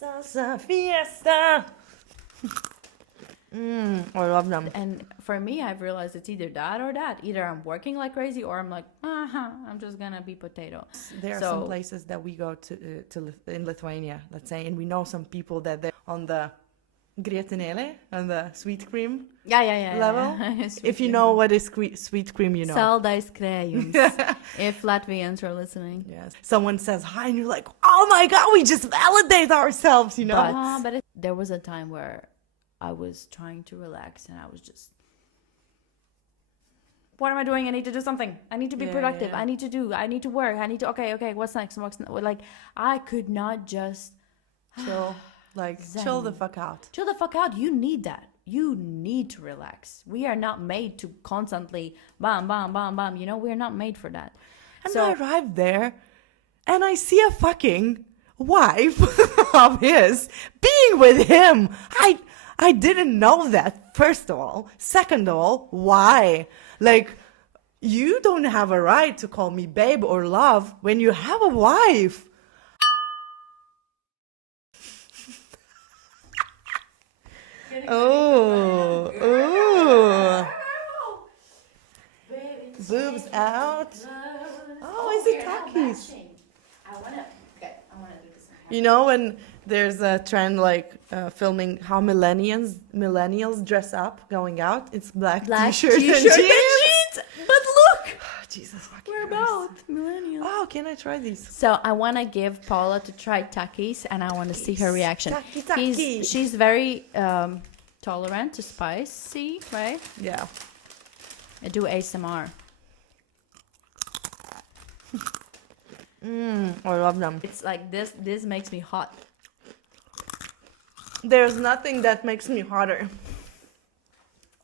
Salsa fiesta. I love them. And for me, I've realized it's either that or that. Either I'm working like crazy or I'm like, I'm just gonna be potato. There are some places that we go to in Lithuania, let's say, and we know some people that they're on the grietinėlė, on the sweet cream level. Yeah. If you know what is sweet cream, you know. Saldais krējums. If Latvians are listening. Yes. Someone says hi and you're like, oh my God, we just validate ourselves, you know? But there was a time where I was trying to relax and I was just, what am I doing? I need to do something. I need to be productive. Yeah. I need to work. Okay, what's next? Like, I could not just chill. Like, Zen. chill the fuck out. Chill the fuck out. You need that. You need to relax. We are not made to constantly bam, bam, bam, bam. You know, we're not made for that. And So I arrived there and I see a fucking wife of his being with him. I didn't know that, first of all. Second of all, why? Like, you don't have a right to call me babe or love when you have a wife. Oh. Boobs out. Oh, is it Takis? I wanna do this. You know, when there's a trend like filming how millennials dress up going out, it's black t-shirt and jeans. But look, Jesus fucking we're Christ. both millennials. Oh, can I try these? So I want to give Paula to try Takis, and I want to see her reaction. Taki. She's very tolerant to spicy, right? Yeah. I do ASMR. I love them. It's like this. This makes me hot. There's nothing that makes me hotter.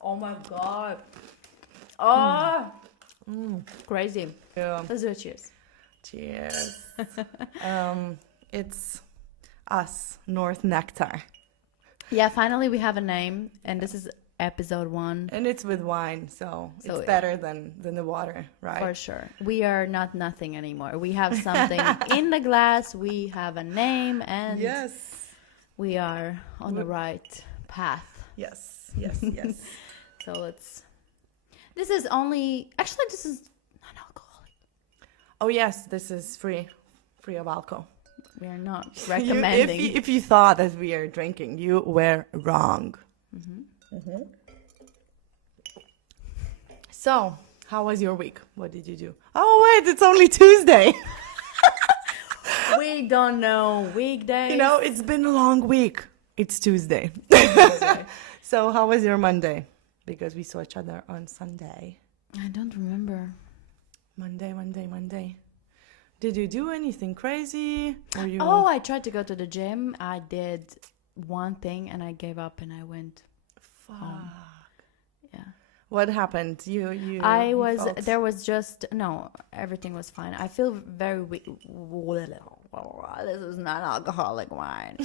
Oh my god. Oh, crazy. Yeah. Let's do a cheers. Cheers. It's us, North Nectar. Yeah, finally we have a name, and this is episode 1. And it's with wine, so it's yeah. better than the water, right? For sure. We are not nothing anymore. We have something in the glass, we have a name, and Yes. we are on the right path. Yes. So this is non-alcoholic. Oh yes, this is free of alcohol. We are not recommending. If you thought that we are drinking, you were wrong. So, how was your week? What did you do? Oh wait, it's only Tuesday. We don't know weekdays. You know, it's been a long week. It's Tuesday. So, how was your Monday? Because we saw each other on Sunday. I don't remember. Monday. Did you do anything crazy? Oh, I tried to go to the gym. I did one thing and I gave up and I went. Fuck. Yeah. What happened? There was just, no, everything was fine. I feel very weak. This is not alcoholic wine.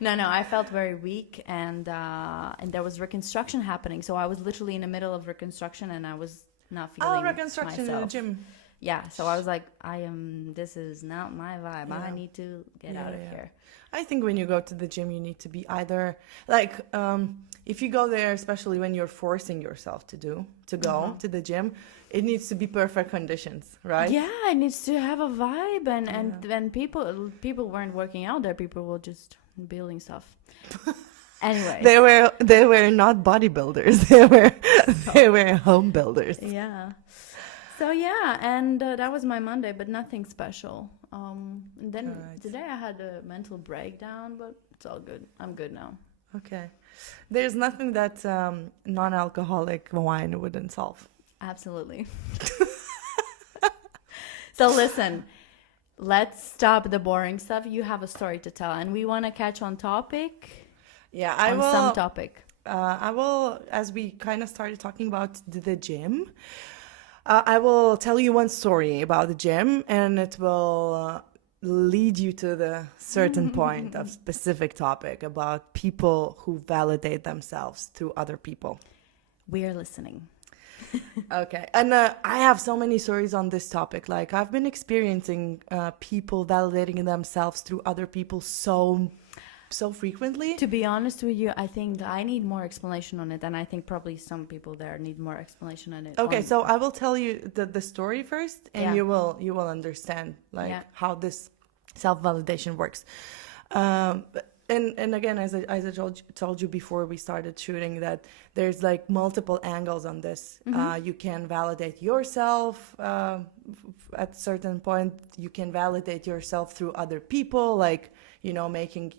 No, I felt very weak and there was reconstruction happening. So I was literally in the middle of reconstruction and I was not feeling reconstruction myself. in the gym. Yeah, so I was like, this is not my vibe. Yeah. I need to get out of here. I think when you go to the gym, you need to be either like, if you go there, especially when you're forcing yourself to go to the gym, it needs to be perfect conditions, right? Yeah, it needs to have a vibe, and when people weren't working out there, people were just building stuff. Anyway, they were not bodybuilders. They were home builders. Yeah. So yeah, and that was my Monday, but nothing special. And then today I had a mental breakdown, but it's all good. I'm good now. Okay. There's nothing that non-alcoholic wine wouldn't solve. Absolutely. So listen, let's stop the boring stuff. You have a story to tell, and we want to catch on topic. Yeah, some topic. I will, as we kind of started talking about the gym. I will tell you one story about the gym, and it will lead you to the certain point of specific topic about people who validate themselves through other people. We are listening. Okay. And I have so many stories on this topic. Like, I've been experiencing people validating themselves through other people so frequently. To be honest with you, I think I need more explanation on it, and I think probably some people there need more explanation on it. Okay, so I will tell you the story first, and Yeah. you will understand like Yeah. how this self-validation works. And again, as I told you before we started shooting, that there's like multiple angles on this. You can validate yourself at a certain point. You can validate yourself through other people, like, you know, making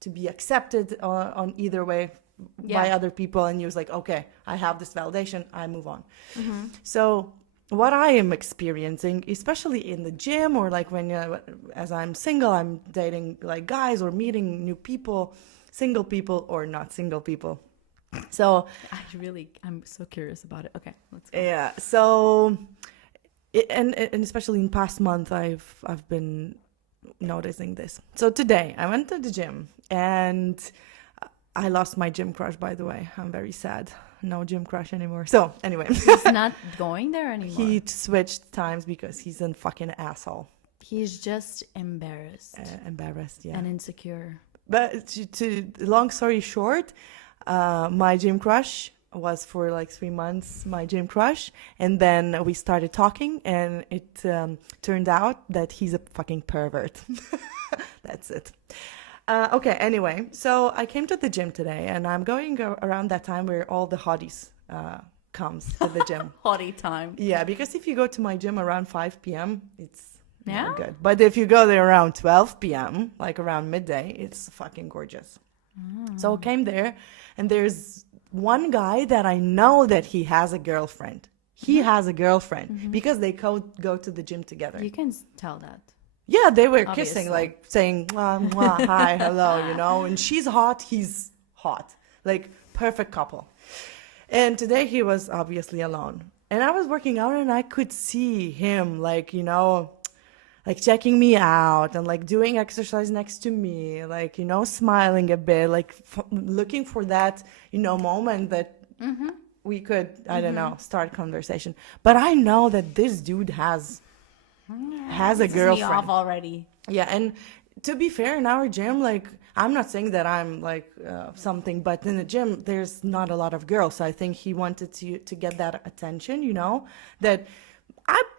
to be accepted on either way by other people. And you're like, okay, I have this validation, I move on. So what I am experiencing, especially in the gym, or like when, as I'm single, I'm dating like guys or meeting new people, single people or not single people. So I'm so curious about it. Okay, let's go. yeah. So, and especially in past month, I've been noticing this. So today I went to the gym and I lost my gym crush, by the way. I'm very sad. No gym crush anymore. So anyway. He's not going there anymore. He switched times because he's a fucking asshole. He's just embarrassed. Embarrassed, yeah. And insecure. But to long story short, my gym crush was for like 3 months my gym crush, and then we started talking, and it turned out that he's a fucking pervert. That's it. Okay, anyway, so I came to the gym today, and I'm going around that time where all the hotties comes to the gym. Hottie time. Yeah, because if you go to my gym around 5 p.m., it's Yeah? not good. But if you go there around 12 p.m., like around midday, it's fucking gorgeous. So I came there, and there's one guy that I know that he has a girlfriend. He has a girlfriend because they go to the gym together. You can tell that. Yeah, they were Obviously. kissing, like saying, mwah, mwah, hi, hello, you know, and she's hot, he's hot, like perfect couple. And today he was obviously alone. And I was working out and I could see him, like, you know, like checking me out and like doing exercise next to me, like, you know, smiling a bit, like looking for that, you know, moment that we could, I don't know, start conversation. But I know that this dude has a girlfriend. Me off already. Yeah, and to be fair, in our gym, like, I'm not saying that I'm like something, but in the gym, there's not a lot of girls. So I think he wanted to get that attention, you know, that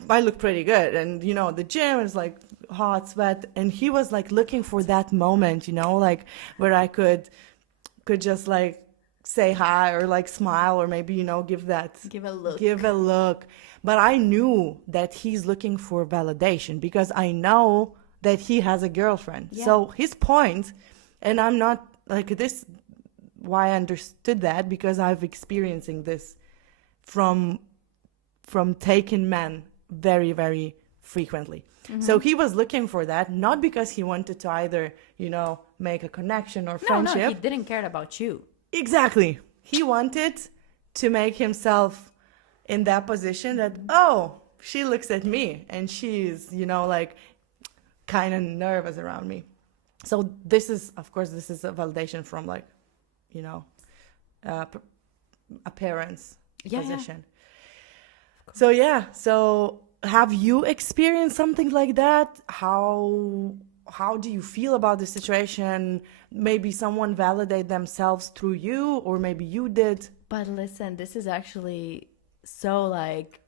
I look pretty good. And, you know, the gym is like hot, sweat. And he was like looking for that moment, you know, like where I could just like say hi or like smile or maybe, you know, give a look. But I knew that he's looking for validation because I know that he has a girlfriend. Yeah. So his point, and I'm not like this, why I understood that, because I've experiencing this from taken men very, very frequently. So he was looking for that, not because he wanted to either, you know, make a connection or friendship. No, he didn't care about you. Exactly. He wanted to make himself in that position that, oh, she looks at me and she's, you know, like kind of nervous around me. So this is, of course, this is a validation from like, you know, a parent's position. Yeah. So yeah. So have you experienced something like that? How do you feel about the situation? Maybe someone validate themselves through you, or maybe you did. But listen, this is actually so like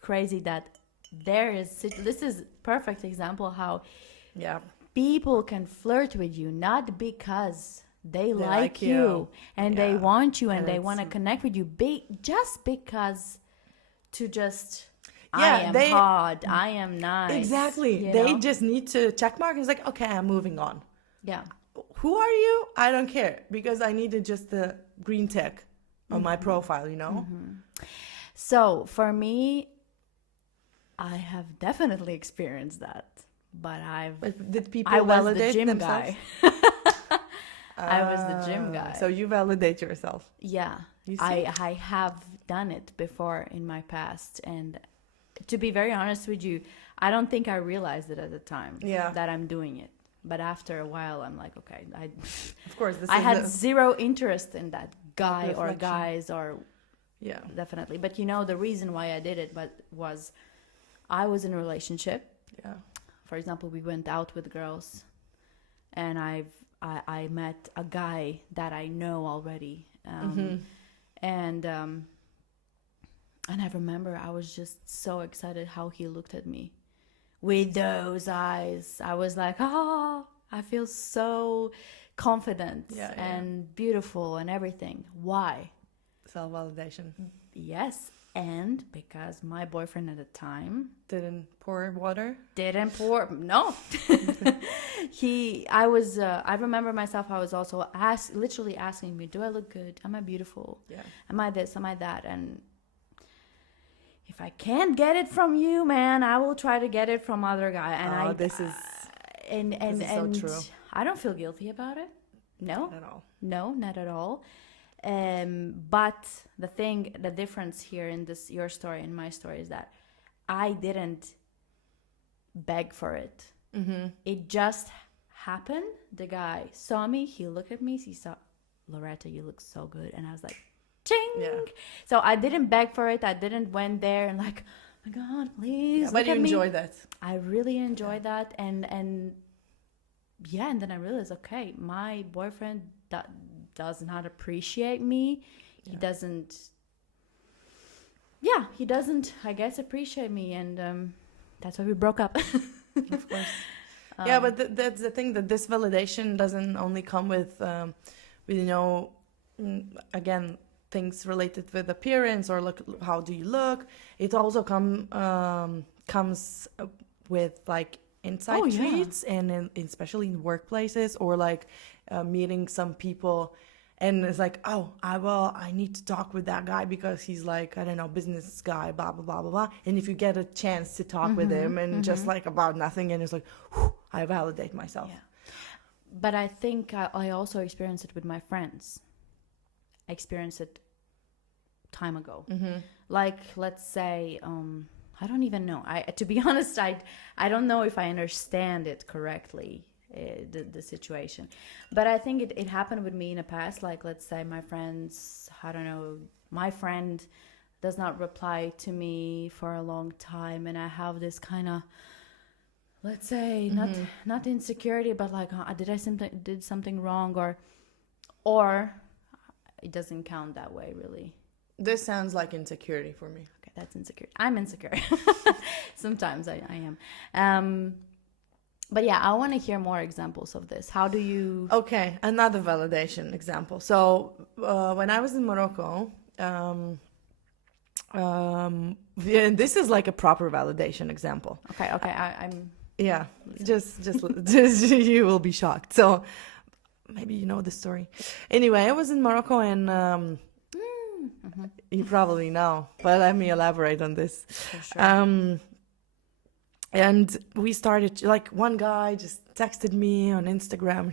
crazy that this is perfect example how people can flirt with you not because they like you and they want you and they want to connect with you just because to just I am hot, I am nice. Exactly. They just need to check mark. It's like, okay, I'm moving on. Yeah. Who are you? I don't care, because I needed just the green tick on my profile, you know? So for me, I have definitely experienced that, but did people I was validate the gym themselves? guy. I was the gym guy. So you validate yourself. Yeah, I have done it before in my past, and to be very honest with you, I don't think I realized it at the time that I'm doing it. But after a while, I'm like, okay, of course, I had zero interest in that guy or guys or Yeah. Definitely. But you know, the reason why I did it was I was in a relationship. Yeah. For example, we went out with girls, and I met a guy that I know already. And I remember I was just so excited how he looked at me with those eyes. I was like, oh, I feel so confident and beautiful and everything. Why? Self-validation. Yes. And because my boyfriend at the time Didn't pour water? No. I remember myself, I was also literally asking me, do I look good? Am I beautiful? Yeah. Am I this? Am I that? And if I can't get it from you, man, I will try to get it from other guy. And this is so true. I don't feel guilty about it. No. Not at all. No, not at all. But the difference here in your story and my story is that I didn't beg for it. It just happened. The guy saw me, he looked at me, he saw, Loreta, you look so good. And I was like, ching. Yeah. So I didn't beg for it. I didn't went there and like, oh my God, please. But you enjoy that. I really enjoy that. And then I realized, okay, my boyfriend does not appreciate me. He doesn't, I guess, appreciate me. And that's why we broke up. Of course. Yeah, but that's the thing, that this validation doesn't only come with again, things related with appearance or look, how do you look. It also comes with like inside treats, and especially in workplaces, or like meeting some people, and it's like, oh, I need to talk with that guy because he's like, I don't know, business guy, blah blah blah blah blah. And if you get a chance to talk with him and just like about nothing, and it's like, whew, I validate myself. Yeah. But I think I also experienced it with my friends. I experienced it time ago. Like, let's say, I don't even know. To be honest, I don't know if I understand it correctly, the situation. But I think it happened with me in the past. Like, let's say my friends, I don't know, my friend does not reply to me for a long time, and I have this kind of, let's say, not insecurity, but like, did something wrong, or it doesn't count that way, really. This sounds like insecurity for me. Okay, that's insecure. I'm insecure. Sometimes I am. But yeah, I want to hear more examples of this. How do you... Okay, another validation example. So when I was in Morocco, this is like a proper validation example. Okay, I'm... Yeah, just you will be shocked. So maybe you know the story. Anyway, I was in Morocco, and you probably know, but let me elaborate on this. For sure. And we started, like, one guy just texted me on Instagram.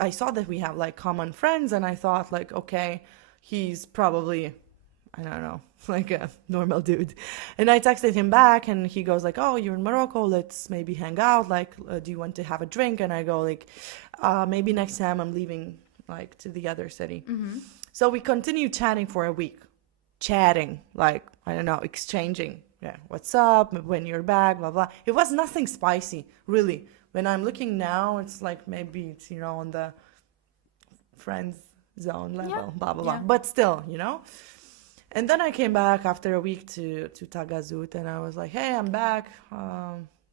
I saw that we have like common friends, and I thought like, okay, he's probably, I don't know, like a normal dude. And I texted him back, and he goes like, oh, you're in Morocco, let's maybe hang out, like, do you want to have a drink? And I go like, maybe next time I'm leaving like to the other city. So we continued chatting for a week. Chatting, like, I don't know, exchanging, yeah, what's up, when you're back, blah blah. It was nothing spicy, really. When I'm looking now, it's like, maybe it's, on the friends zone level, blah blah blah. But still, And then I came back after a week to Tagazut, and I was like, hey, I'm back,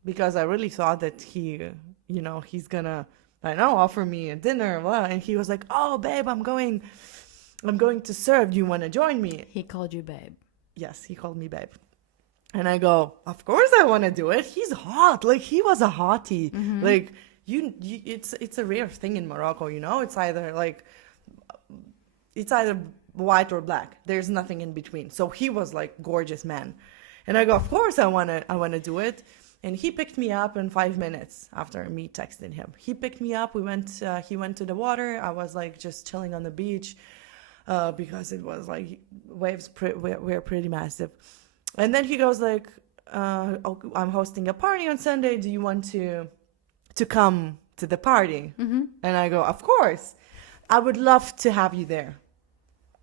because I really thought that he's gonna, I don't know, offer me a dinner, blah. And he was like, oh, babe, I'm going to serve. Do you want to join me? He called you babe. Yes, he called me babe. And I go, of course I want to do it. He's hot. Like, he was a hottie. Like, it's a rare thing in Morocco, It's either white or black. There's nothing in between. So he was like gorgeous man. And I go, of course I want to do it. And he picked me up in 5 minutes after me texting him. He picked me up. He went to the water. I was like just chilling on the beach. Because it was like waves were pretty massive. And then he goes like, I'm hosting a party on Sunday. Do you want to come to the party? And I go, of course. I would love to have you there.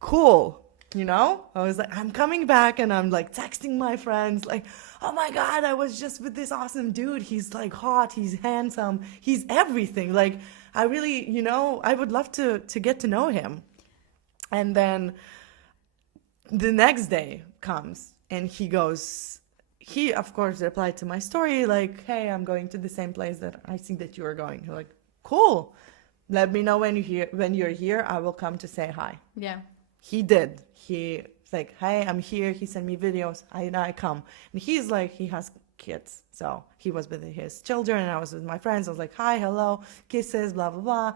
Cool. you know? I was like, I'm coming back, and I'm like texting my friends, like, oh my God, I was just with this awesome dude. He's like hot, he's handsome, he's everything. Like, I really, you know, I would love to get to know him. And then the next day comes, and he of course replied to my story, like, hey, I'm going to the same place that I see that you are going. He's like, cool. Let me know when you're here. I will come to say hi. Yeah. He did. He's like, hey, I'm here. He sent me videos. I come. And he's like, he has kids. So he was with his children, and I was with my friends. I was like, hi, hello, kisses, blah, blah, blah.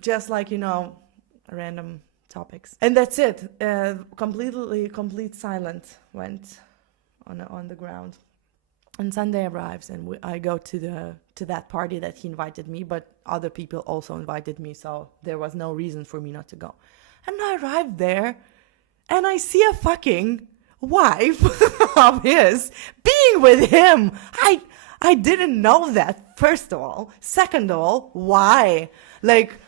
Just like, you know, random topics. And that's it. Complete silence went on the ground. And Sunday arrives, and I go to that party that he invited me, but other people also invited me, so there was no reason for me not to go. And I arrived there, and I see a fucking wife of his being with him. I didn't know that, first of all. Second of all, why? Like,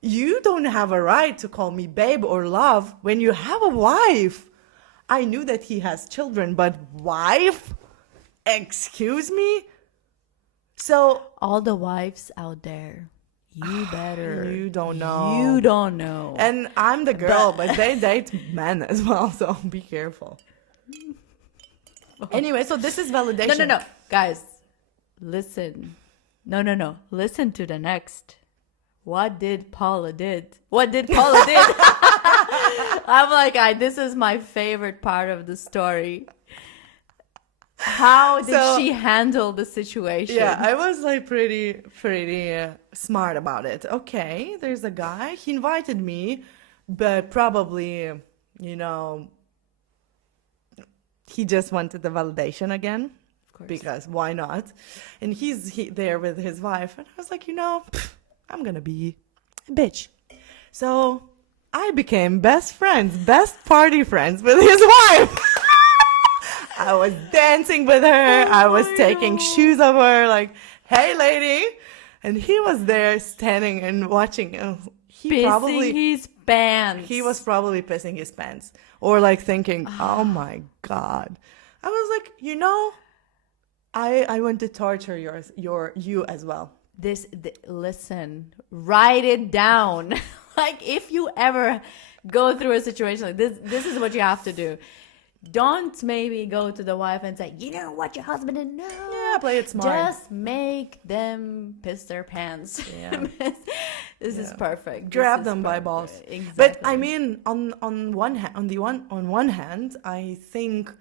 you don't have a right to call me babe or love when you have a wife. I knew that he has children, but wife? Excuse me? So all the wives out there, you better. You don't know. You don't know. And I'm the girl, but they date men as well, so be careful. Anyway, so this is validation. No. Guys, listen. No. Listen to the next. What did Paula did? I'm like, this is my favorite part of the story. How did she handle the situation? Yeah, I was like pretty smart about it. Okay, there's a guy. He invited me, but probably, you know, he just wanted the validation again. Of course. Because why not? And he's there with his wife. And I was like, you know, I'm going to be a bitch. So I became best party friends with his wife. I was dancing with her. I was taking shoes of her, like, hey, lady. And he was there standing and watching. Pissing his pants. He was probably pissing his pants. Or like thinking, oh my God. I was like, you know, I want to torture you as well. Listen, write it down. Like, if you ever go through a situation like this is what you have to do. Don't maybe go to the wife and say, you know what, your husband didn't know. Yeah, play it smart. Just make them piss their pants. Yeah. This is perfect. Grab them by balls. Exactly. But I mean, on one hand, I think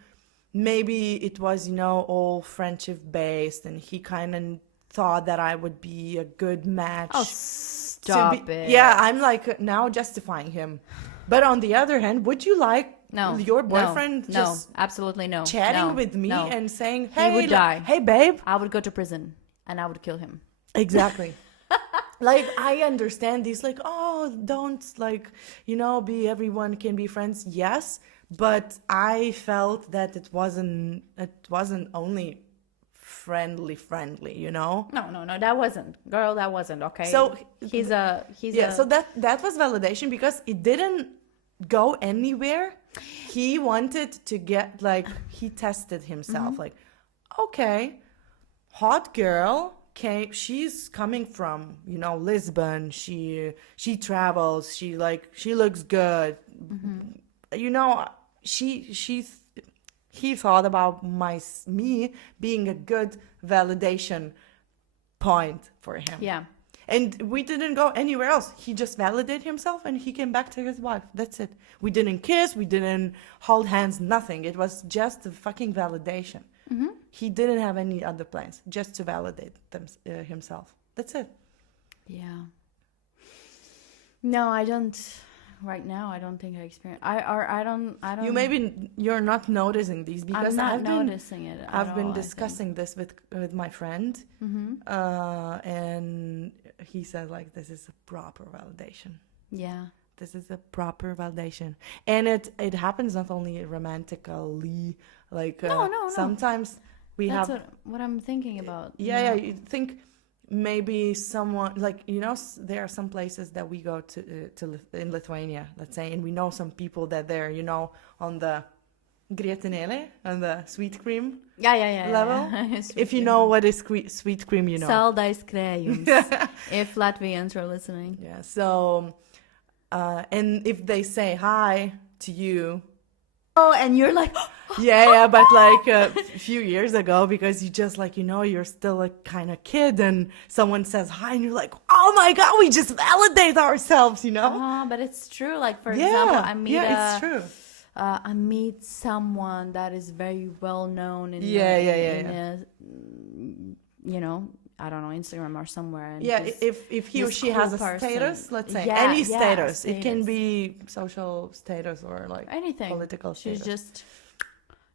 maybe it was, you know, all friendship based, and he kind of thought that I would be a good match. Oh, stop it. Yeah, I'm like now justifying him. But on the other hand, would you like your boyfriend just absolutely no chatting with me and saying, hey, he would die. Hey, babe? I would go to prison and I would kill him. Exactly. Like, I understand these, like, oh, don't, like, you know, everyone can be friends. Yes, but I felt that it wasn't only friendly, you know? No, that wasn't. Girl, that wasn't, okay? So so that was validation because it didn't go anywhere. He wanted to get, like, he tested himself, like, okay, hot girl, she's coming from, you know, Lisbon, she travels, she looks good, you know, he thought about me being a good validation point for him. Yeah. And we didn't go anywhere else. He just validated himself and he came back to his wife. That's it. We didn't kiss. We didn't hold hands. Nothing. It was just a fucking validation. He didn't have any other plans. Just to validate himself. That's it. Yeah. No, I don't. Right now, I don't think I experience. I don't. You're not noticing these because I'm not noticing it. I've been discussing this with my friend, and he said, like, this is a proper validation. Yeah, this is a proper validation, and it happens not only romantically, like no. Sometimes we That's have what I'm thinking about. Yeah. You think maybe someone like, there are some places that we go to in Lithuania, let's say, and we know some people that they're, on the grietinėlė, on the sweet cream level. If you know what is sweet cream, Saldais krējums. If Latvians are listening. Yeah. So, and if they say hi to you. Oh, and you're like, yeah, but like a few years ago, because you just like, you're still a kind of kid, and someone says hi, and you're like, oh my God, we just validate ourselves, But it's true. Like, for example, it's true. I meet someone that is very well known in I don't know, Instagram or somewhere. And if he or she has a status, let's say, any status. It can be social status or like anything. Political status. She's just,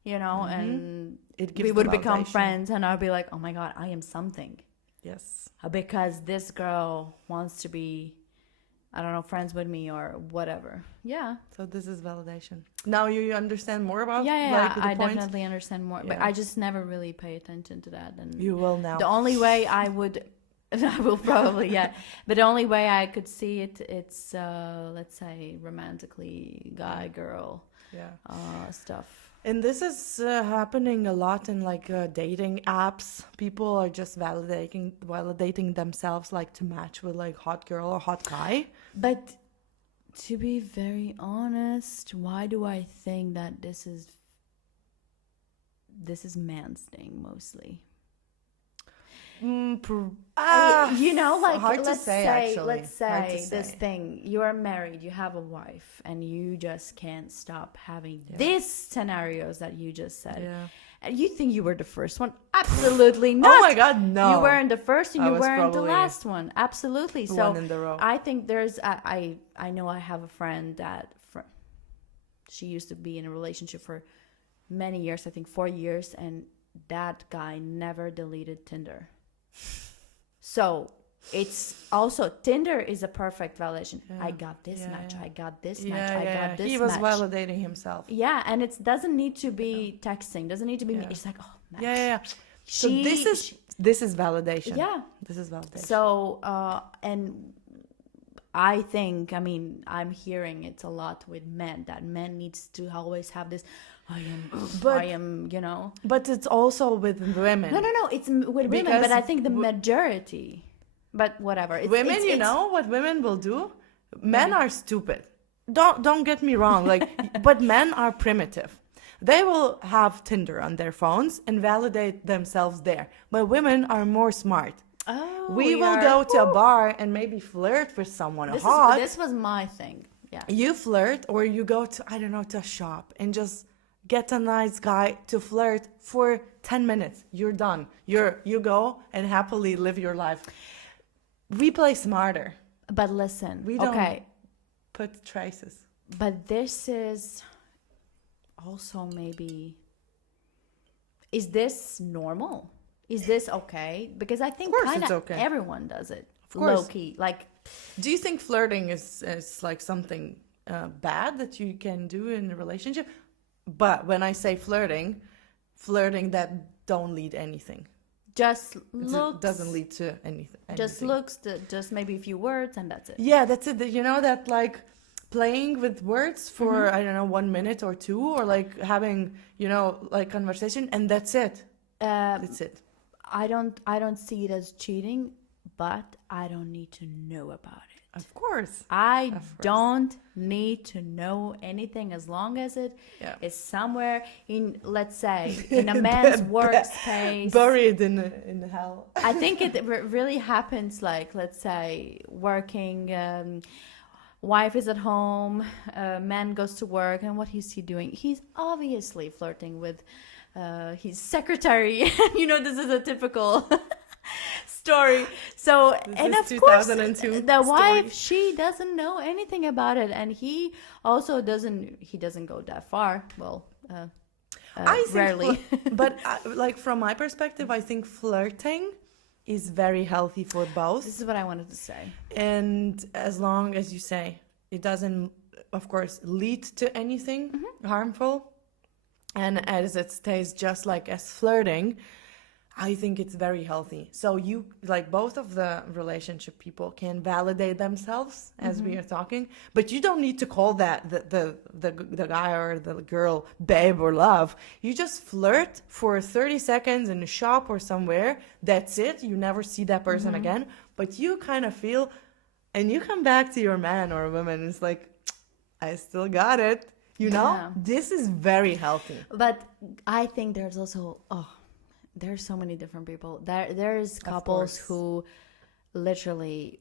and we would become friends, and I'll be like, oh my God, I am something. Yes. Because this girl wants to be, I don't know, friends with me or whatever. Yeah. So this is validation. Now you understand more about I definitely understand more, but I just never really pay attention to that. And you will now. The only way I will probably, but the only way I could see it's let's say romantically guy girl stuff. And this is happening a lot in like dating apps. People are just validating themselves like to match with like hot girl or hot guy. But to be very honest, why do I think that this is man's thing mostly? Like hard let's to say, let's say this thing, you are married, you have a wife, and you just can't stop having these scenarios that you just said. And you think you were the first one? Absolutely not. Oh my God, no. You weren't the first, and you weren't the last one. Absolutely. So one in the row. I think there's I know I have a friend that she used to be in a relationship for many years, I think 4 years, and that guy never deleted Tinder. So it's also, Tinder is a perfect validation. I got this match. I got this match. I got this match. He was validating himself. Yeah, and it doesn't need to be texting. Doesn't need to be. It's like, oh, match. Yeah. So this is validation. Yeah, this is validation. So and I think, I'm hearing it a lot with men, that men needs to always have this. I am, But it's also with women. No, it's with women, but I think the majority. But whatever. Women, what women will do? Men are stupid. Don't get me wrong. Like, but men are primitive. They will have Tinder on their phones and validate themselves there. But women are more smart. Oh, we will go to a bar and maybe flirt with someone hot. This was my thing. Yeah. You flirt, or you go to, I don't know, to a shop and just get a nice guy to flirt for 10 minutes. You're done. You go and happily live your life. We play smarter. But listen, we don't put traces. But this is also maybe, is this normal? Is this okay? Because I think kind of everyone does it. Of course. Low key. Like, do you think flirting is like something bad that you can do in a relationship? But when I say flirting that don't lead anything. Just looks. Doesn't lead to anything. Just looks, just maybe a few words, and that's it. Yeah, that's it. That like playing with words for, I don't know, 1 minute or two, or like having, like conversation, and that's it. That's it. I don't see it as cheating, but I don't need to know about it. Of course. I don't need to know anything as long as it is somewhere in, let's say, in a man's workspace. Buried in hell. I think it really happens, like, let's say, working, wife is at home, man goes to work, and what is he doing? He's obviously flirting with his secretary. This is a typical story. So, and of course, the wife, she doesn't know anything about it, and he also doesn't go that far. Well, I rarely. But like from my perspective, I think flirting is very healthy for both. This is what I wanted to say. And as long as you say it doesn't, of course, lead to anything harmful, and as it stays just like as flirting, I think it's very healthy. So you, like, both of the relationship people can validate themselves as we are talking, but you don't need to call that the guy or the girl babe or love. You just flirt for 30 seconds in a shop or somewhere. That's it. You never see that person again, but you kind of feel, and you come back to your man or woman, and it's like, I still got it. You know, Yeah. this is very healthy. But I think there's also there's so many different people. There's couples who literally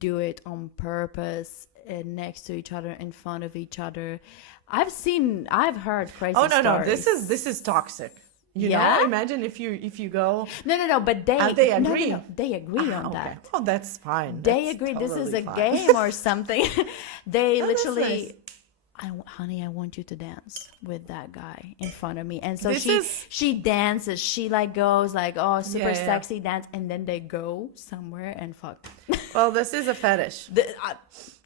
do it on purpose, next to each other, in front of each other. I've heard crazy Oh no, stories. this is toxic. You Yeah? know, imagine if you go. No, but they agree. No, they agree on Okay. that. Oh, that's fine. They That's agree this is totally a fine. game or something. They Oh, that's literally, nice. honey, I want you to dance with that guy in front of me. And so This she dances. She like goes like, oh, super Yeah. sexy dance, and then they go somewhere and fuck. Well, this is a fetish.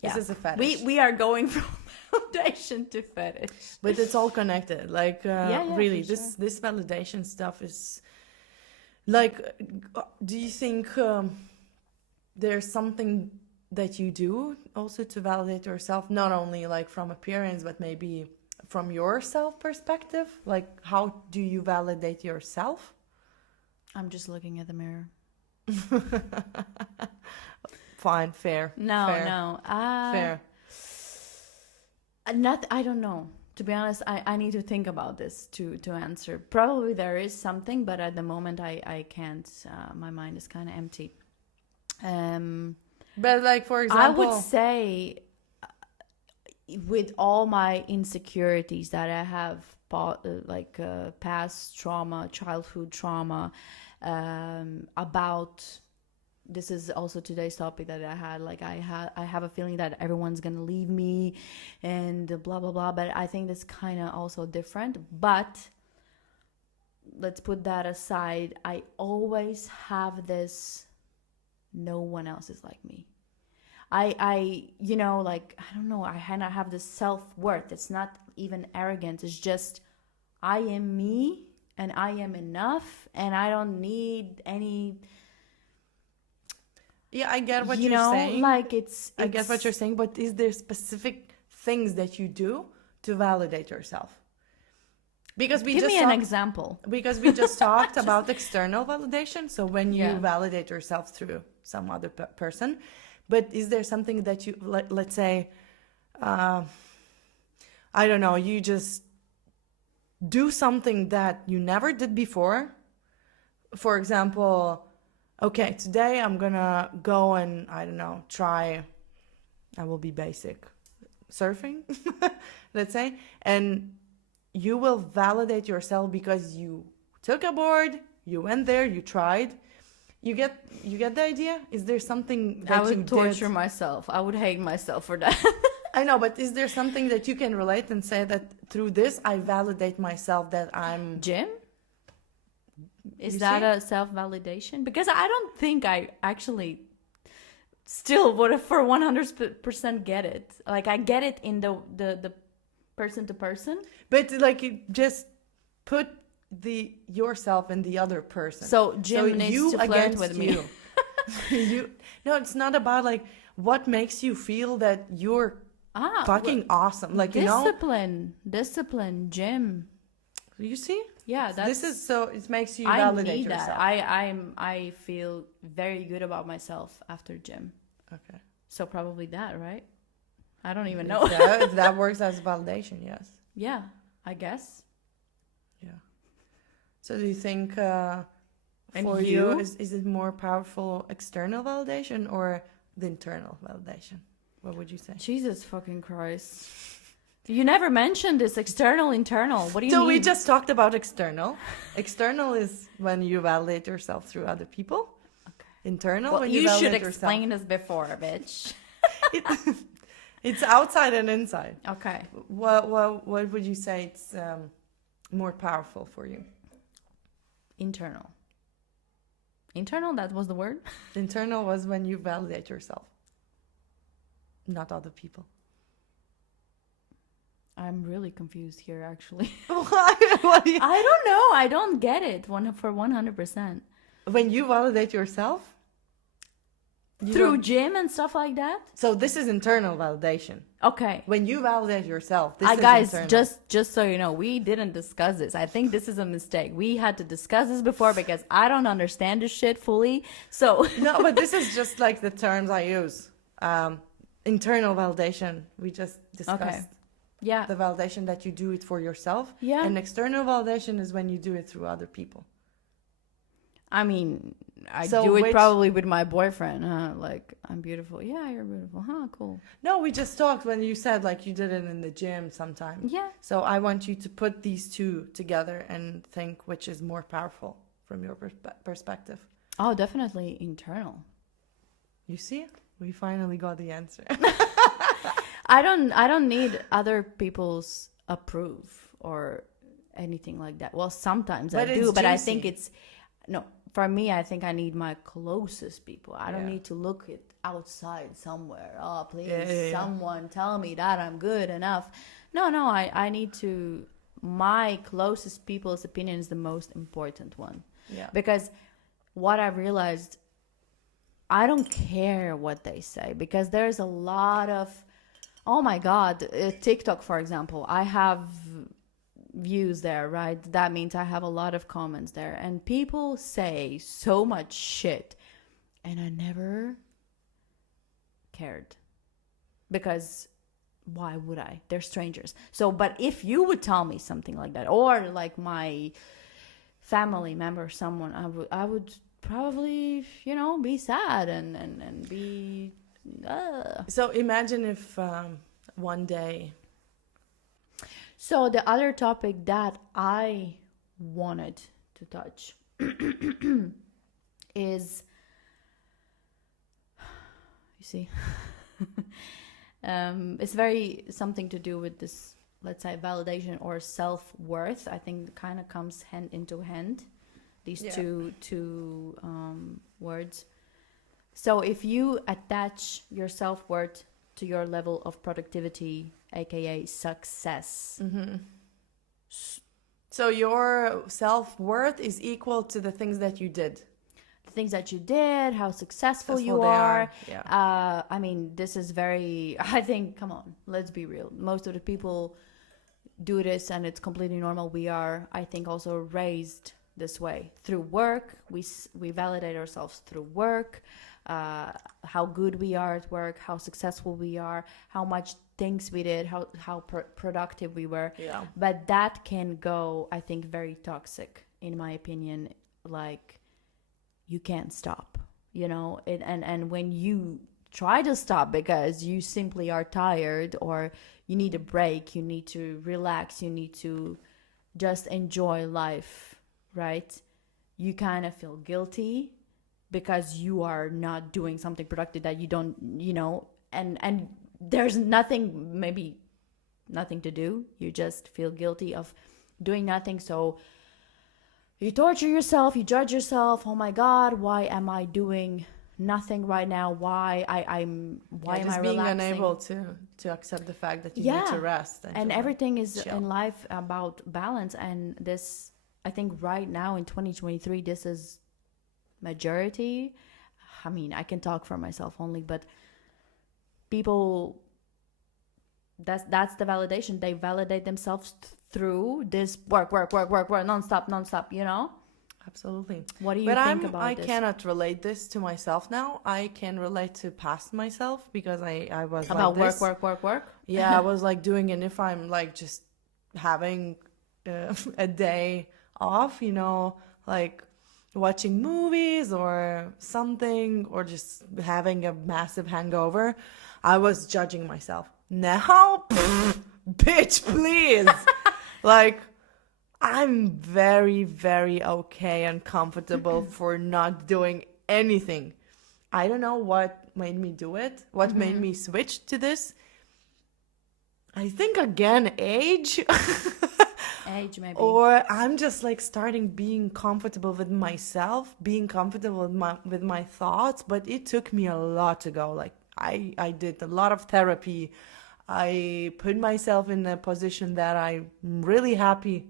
This is a fetish. We are going from foundation to fetish. But it's all connected. Like, really, for this validation stuff is like. Do you think there's something that you do also to validate yourself, not only like from appearance, but maybe from your self perspective? Like, how do you validate yourself? I'm just looking at the mirror. Fine, fair. No, fair, no. fair. I don't know. To be honest, I need to think about this to answer. Probably there is something, but at the moment I can't. My mind is kind of empty. But like, for example, I would say, with all my insecurities that I have, past trauma, childhood trauma, about. This is also today's topic that I had. Like, I have a feeling that everyone's gonna leave me, and blah blah blah. But I think that's kind of also different. But let's put that aside. I always have this. No one else is like me. I you know, like, I don't know. I have this self-worth. It's not even arrogant. It's just I am me, and I am enough, and I don't need any. yeah, I get what you you're know, saying. like I get what you're saying, but is there specific things that you do to validate yourself? Because we Give just me an talked- example. Because we just talked about external validation. So when you Yeah. validate yourself through some other person, but is there something that you let's say, I don't know, you just do something that you never did before? For example, okay, today I'm gonna go and, I don't know, try, I will be basic, surfing, let's say, and you will validate yourself because you took a board, you went there, you tried. You get the idea? Is there something that I would you torture did? myself. I would hate myself for that. I know, but is there something that you can relate and say that through this I validate myself that I'm... Gym? Is You that see? a self-validation? Because I don't think I actually still would for 100% get it. Like, I get it in the person to person. But like, you just put yourself in the other person. So Jim needs you to flirt against with me. you. No, it's not about like what makes you feel that you're fucking awesome. Like, you know, discipline, Jim. you see? Yeah, This is so it makes you I validate need yourself. that. I feel very good about myself after gym. Okay. So probably that, right? I don't even know. If that works as validation, yes. Yeah, I guess. Yeah. So do you think And for you? you is it more powerful external validation or the internal validation? What would you say? Jesus fucking Christ. You never mentioned this external, internal. What do you So mean? we just talked about external. External is when you validate yourself through other people. Okay. Internal, Well, when you validate should yourself. explain this before, bitch. It's outside and inside. Okay. What would you say it's more powerful for you? Internal. Internal, that was the word? Internal was when you validate yourself, not other people. I'm really confused here, actually. What do you- I don't know. I don't get it for 100%. When you validate yourself? Through gym and stuff like that? So this is internal validation. Okay. When you validate yourself, this is guys, internal. just so you know, we didn't discuss this. I think this is a mistake. We had to discuss this before because I don't understand this shit fully. So No, but this is just like the terms I use. Internal validation, we just discussed. Okay. Yeah. The validation that you do it for yourself. Yeah. And external validation is when you do it through other people. I mean, I So do it which- probably with my boyfriend, huh? Like, I'm beautiful. Yeah, you're beautiful. Huh, cool. No, we just talked when you said like you did it in the gym sometime. Yeah. So I want you to put these two together and think which is more powerful from your perspective. Oh, definitely internal. You see? We finally got the answer. I don't need other people's approve or anything like that. Well, sometimes But I it's do, but I think juicy. it's no, for me I think I need my closest people. I don't Yeah. need to look it outside somewhere. Oh, please Yeah. someone tell me that I'm good enough. No, I need to my closest people's opinion is the most important one. Yeah. Because what I realized, I don't care what they say because there's a lot of, oh my God, TikTok, for example, I have views there, right? That means I have a lot of comments there. And people say so much shit. And I never cared. Because why would I? They're strangers. So, but if you would tell me something like that, or like my family member, someone, I would probably, be sad and be. So imagine if one day. So the other topic that I wanted to touch is, you see, it's very something to do with this, let's say, validation or self-worth. I think kind of comes hand into hand, these two words. So if you attach your self-worth to your level of productivity, aka success. Mm-hmm. So your self-worth is equal to the things that you did. The things that you did, how successful you they are. Yeah. I mean, this is very, I think, come on, let's be real. Most of the people do this and it's completely normal. We are, I think, also raised this way. Through work, we validate ourselves through work. How good we are at work, how successful we are, how much things we did, how productive we were. Yeah. But that can go, I think, very toxic, in my opinion. Like, you can't stop, and when you try to stop because you simply are tired or you need a break, you need to relax, you need to just enjoy life, right? You kind of feel guilty because you are not doing something productive that you don't, and there's maybe nothing to do. You just feel guilty of doing nothing. So you torture yourself, you judge yourself. Oh my God, why am I doing nothing right now? Why am I just being relaxing? unable to accept the fact that you need to rest. And everything is chill. in life about balance. And this, I think right now in 2023, this is majority. I mean, I can talk for myself only, but people, that's the validation. They validate themselves through this work, non-stop, Absolutely. What do you think about I this? cannot relate this to myself now. I can relate to past myself because I was About like this. work. Yeah, I was like doing it. If I'm like just having a day off, like watching movies or something, or just having a massive hangover, I was judging myself. Now, bitch, please. Like, I'm very, very okay and comfortable for not doing anything. I don't know what made me do it, what made me switch to this. I think, again, age. Age, maybe. Or I'm just like starting being comfortable with myself, being comfortable with my thoughts. But it took me a lot to go. Like I did a lot of therapy. I put myself in a position that I'm really happy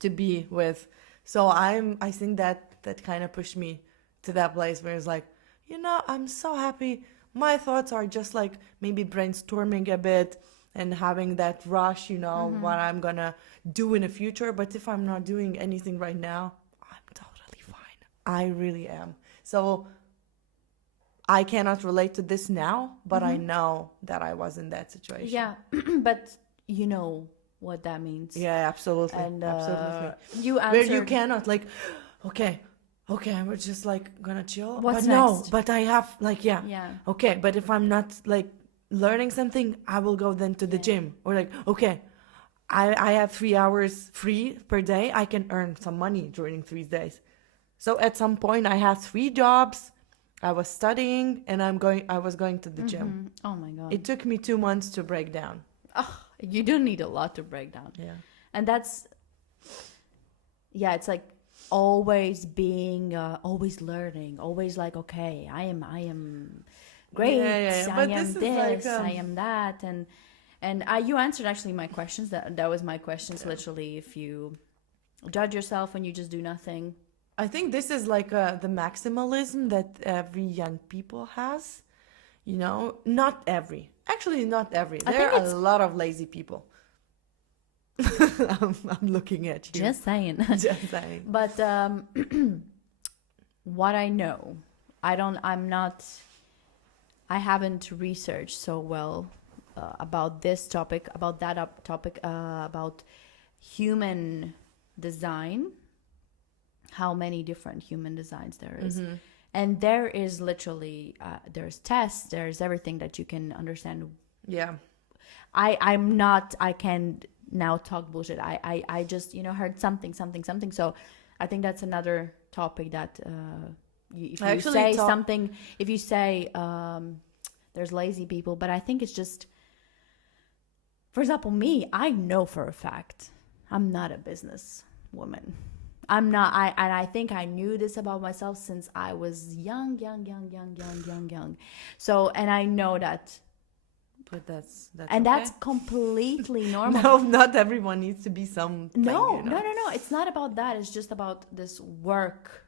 to be with. So I think that kind of pushed me to that place where it's like, I'm so happy. My thoughts are just like maybe brainstorming a bit and having that rush, what I'm gonna do in the future. But if I'm not doing anything right now, I'm totally fine. I really am. So I cannot relate to this now, but I know that I was in that situation. Yeah, but you know what that means. Yeah, absolutely. And absolutely. you answered. Where you cannot like, okay, we're just like gonna chill. What's but no, next? but I have like, yeah. Okay, but if I'm not like learning something, I will go then to the gym. Or like, okay, I have 3 hours free per day. I can earn some money during 3 days. So at some point I had 3 jobs. I was studying and I was going to the gym. Oh my God. It took me 2 months to break down. Oh, you do need a lot to break down. Yeah. And that's, it's like always being, always learning, always like, okay, I am great. Yeah. I But am this is this, like, I am that. And you answered actually my questions. That was my questions. Literally, if you judge yourself when you just do nothing. I think this is like the maximalism that every young people has. Not every. Actually, not every. There are a lot of lazy people. I'm looking at you. Just saying. Just saying. But what I know, I haven't researched so well about this topic, about that topic, about human design. How many different human designs there is. And there is literally there's tests, there's everything that you can understand. Yeah. I can now talk bullshit. I just heard something. So I think that's another topic that if you say there's lazy people, but I think it's just, for example, me, I know for a fact I'm not a business woman. I'm not. I think I knew this about myself since I was young. So, and I know that. But that's that's completely normal. No, not everyone needs to be something. No. It's not about that. It's just about this work.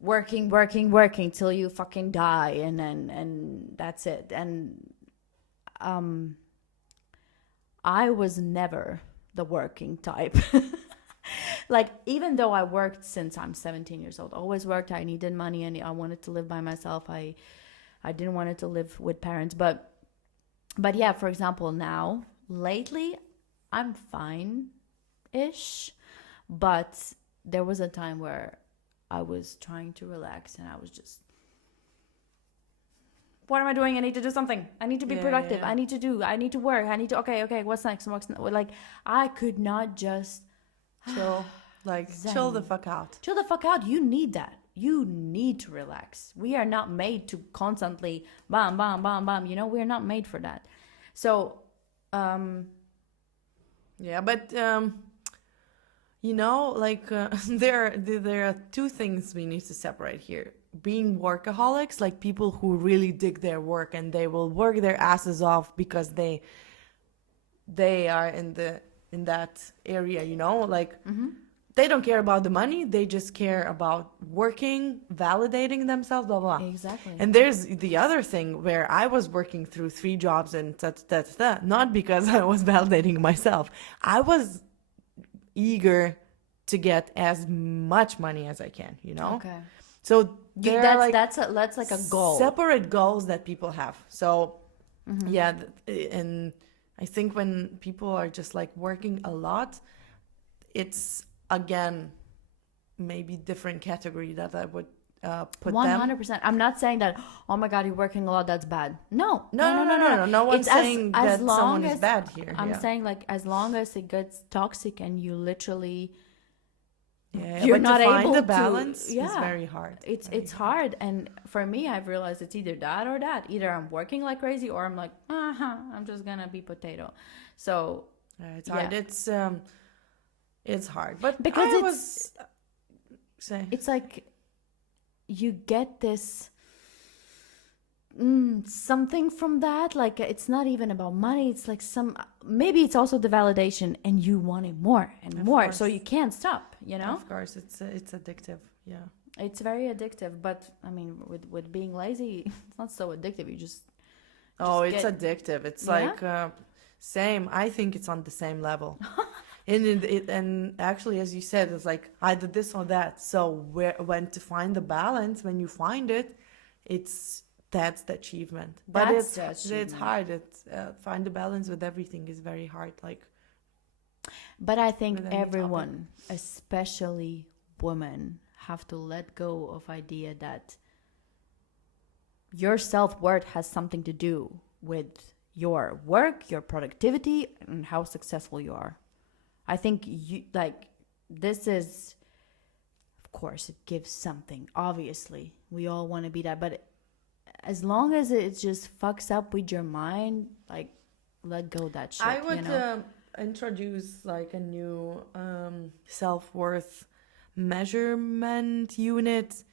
Working till you fucking die, and that's it. And I was never the working type. Like, even though I worked since I'm 17 years old, always worked. I needed money and I wanted to live by myself. I didn't want to live with parents, but yeah, for example, now lately I'm fine-ish, but there was a time where I was trying to relax and I was just, what am I doing? I need to do something. I need to be productive. I need to work. Okay, what's next? Like, I could not just chill. Like, zen. chill the fuck out. Chill the fuck out. You need that. You need to relax. We are not made to constantly bam, bam, bam, bam. We're not made for that. So, yeah, but, like, there are two things we need to separate here. Being workaholics, like people who really dig their work and they will work their asses off because they are in that area, like they don't care about the money, they just care about working, validating themselves, blah blah. Exactly. And there's the other thing where I was working through 3 jobs and not because I was validating myself. I was eager to get as much money as I can, Okay. So that's like a goal. Separate goals that people have. So yeah, and I think when people are just like working a lot, it's again maybe different category that I would put 100%. I'm not saying that, oh my God, you're working a lot, that's bad. No. No one's saying that someone is bad here. I'm saying, like, as long as it gets toxic and you literally you're not able to find the balance to, is very hard. It's hard, and for me, I've realized it's either that or that. Either I'm working like crazy, or I'm like, I'm just gonna be potato. So it's hard. It's hard, but because it's like you get this. something from that. Like it's not even about money. It's like maybe it's also the validation, and you want it more and more, so you can't stop. Of course, it's addictive. Yeah, it's very addictive. But I mean, with being lazy, it's not so addictive. You just it's addictive. It's like same. I think it's on the same level. And actually, as you said, it's like either this or that. So when to find the balance, when you find it, that's the achievement. But it's hard. It's find the balance with everything is very hard. Like, but I think everyone, especially women, have to let go of idea that your self-worth has something to do with your work, your productivity, and how successful you are. I think this is, of course, it gives something. Obviously, we all want to be that, but as long as it just fucks up with your mind, like, let go of that shit. I would introduce like a new self-worth measurement unit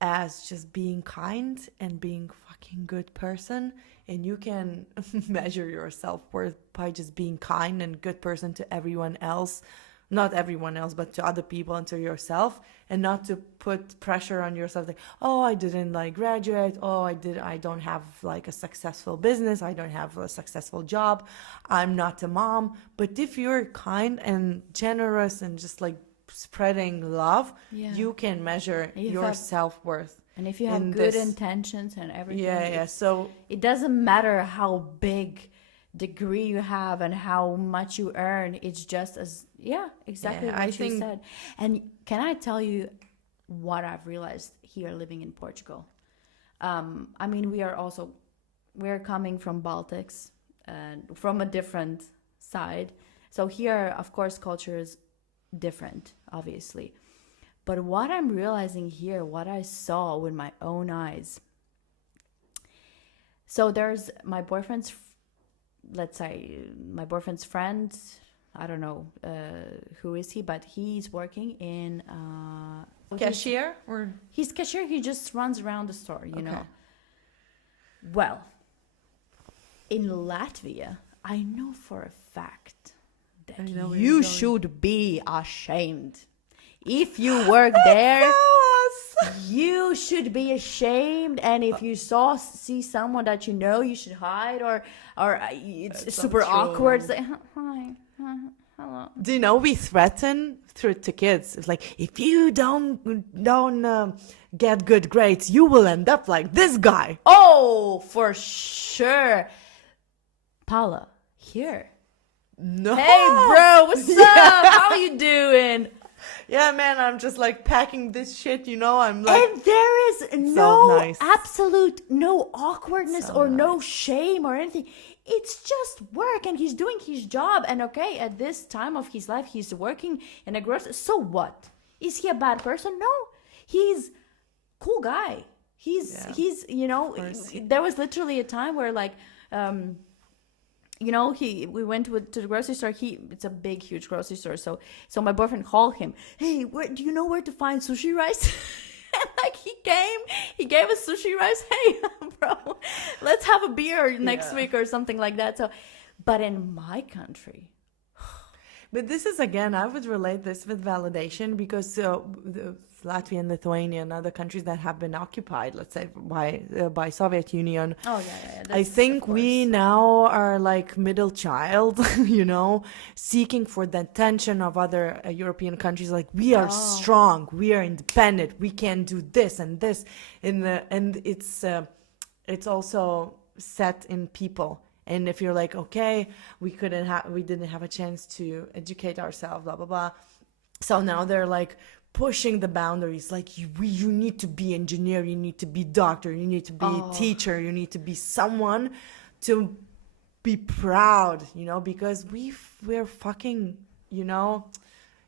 as just being kind and being fucking good person, and you can measure your self-worth by just being kind and good person to everyone else, not everyone else, but to other people and to yourself, and not to put pressure on yourself like, oh, I didn't like graduate, I don't have like a successful business, I don't have a successful job, I'm not a mom. But if you're kind and generous and just like spreading love, you can measure your self-worth. And if you have good intentions and everything, so it doesn't matter how big degree you have and how much you earn. It's just exactly what you said. And can I tell you what I've realized here living in Portugal? I mean, we're coming from Baltics and from a different side. So here, of course, culture is different, obviously. But what I'm realizing here, what I saw with my own eyes. So there's my boyfriend's, let's say, my boyfriend's friend. I don't know who is he, but he's working in cashier, or he's cashier. He just runs around the store, you know. Well, in Latvia, I know for a fact that you should be ashamed. If you work there, you should be ashamed. And if you see someone that you know, you should hide, or it's super awkward. It's like, hi, hello. Do you know we threaten to kids? It's like, if you don't get good grades, you will end up like this guy. Oh, for sure. Paula, here. No. Hey, bro, what's up? How you doing? Yeah, man, I'm just like packing this shit, you know, I'm like... And there is no awkwardness or no shame or anything. It's just work, and he's doing his job. And okay, at this time of his life, he's working in a grocery. So what? Is he a bad person? No, he's cool guy. He's you know, there was literally a time where like... you know, we went to the grocery store. It's a big, huge grocery store. So my boyfriend called him. Hey, do you know where to find sushi rice? And like he gave us sushi rice. Hey, bro, let's have a beer next week or something like that. So, but in my country. But this is, again, I would relate this with validation, because Latvia and Lithuania and other countries that have been occupied, let's say, by Soviet Union. Oh, yeah. I think we now are like middle child, you know, seeking for the attention of other European countries. Like, we are strong, we are independent, we can do this and this. And it's also set in people. And if you're like, okay, we didn't have a chance to educate ourselves, blah, blah, blah. So now they're like pushing the boundaries. Like, you need to be engineer, you need to be doctor, you need to be teacher, you need to be someone to be proud, you know, because we're fucking, you know,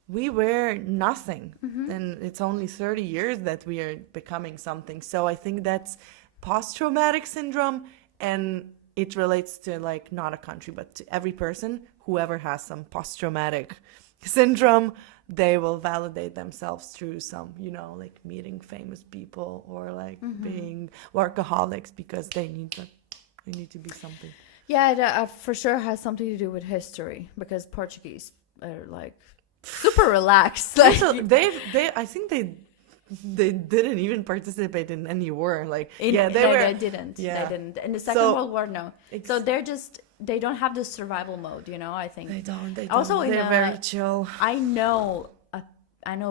we were nothing. Mm-hmm. And it's only 30 years that we are becoming something. So I think that's post-traumatic syndrome, and it relates to like not a country, but to every person, whoever has some post-traumatic syndrome, they will validate themselves through some, you know, like meeting famous people or like being workaholics because they need to be something. Yeah, it for sure has something to do with history because Portuguese are like super relaxed. Like, So I think they didn't even participate in any war. Like they didn't. Yeah. They didn't. In the Second World War, no. So they don't have the survival mode, you know, I think. They don't. Also, they're very chill. I know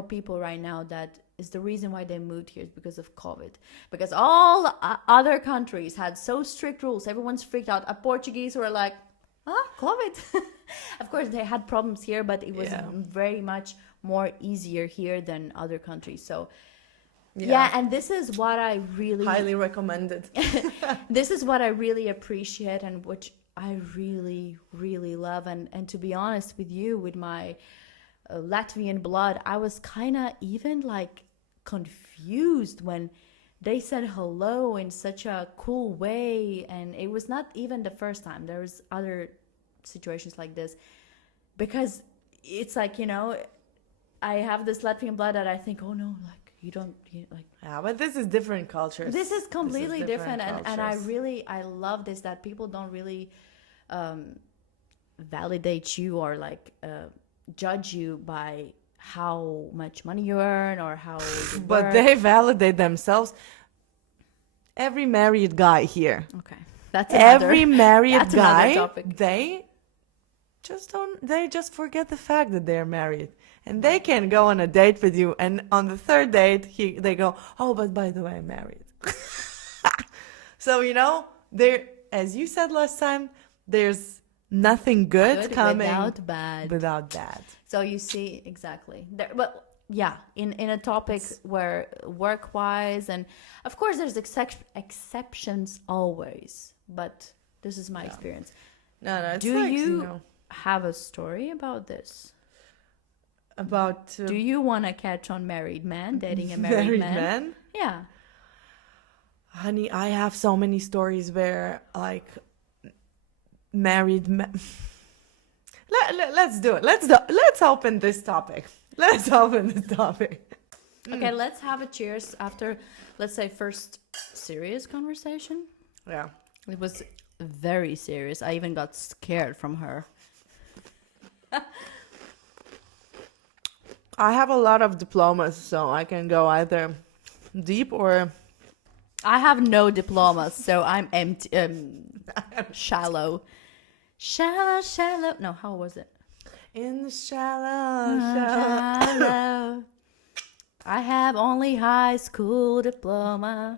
people right now that is the reason why they moved here is because of COVID. Because all other countries had so strict rules. Everyone's freaked out. Portuguese were like, COVID. Of course, they had problems here, but it was very much more easier here than other countries. So, yeah, and this is what I really... highly recommended. This is what I really appreciate and which I really, really love. And to be honest with you, with my Latvian blood, I was kind of even like confused when they said hello in such a cool way. And it was not even the first time. There was other situations like this. Because it's like, you know, I have this Latvian blood that I think, oh no, like, yeah, but this is different cultures. This is completely different and I love this, that people don't really validate you or like judge you by how much money you earn or how you but work. they validate themselves. Every married guy here, Okay, that's another, every married guy, topic. they just forget the fact that they're married. And they can go on a date with you, and on the third date, they go, oh, but by the way, I'm married. So, you know, as you said last time, there's nothing good coming without bad. So you see, exactly. But yeah, in a topic where work-wise, and of course there's exceptions always, but this is my experience. No, it's Do like, you have a story about this? About do you want to catch on married man dating a married man? Yeah, honey, I have so many stories where like married men. Let's do it. Let's open this topic. Okay, let's have a cheers after, let's say, first serious conversation. Yeah, it was very serious. I even got scared from her. I have a lot of diplomas, so I can go either deep or... I have no diplomas, so I'm empty, shallow. Shallow. No, how was it? In the shallow. I have only high school diploma.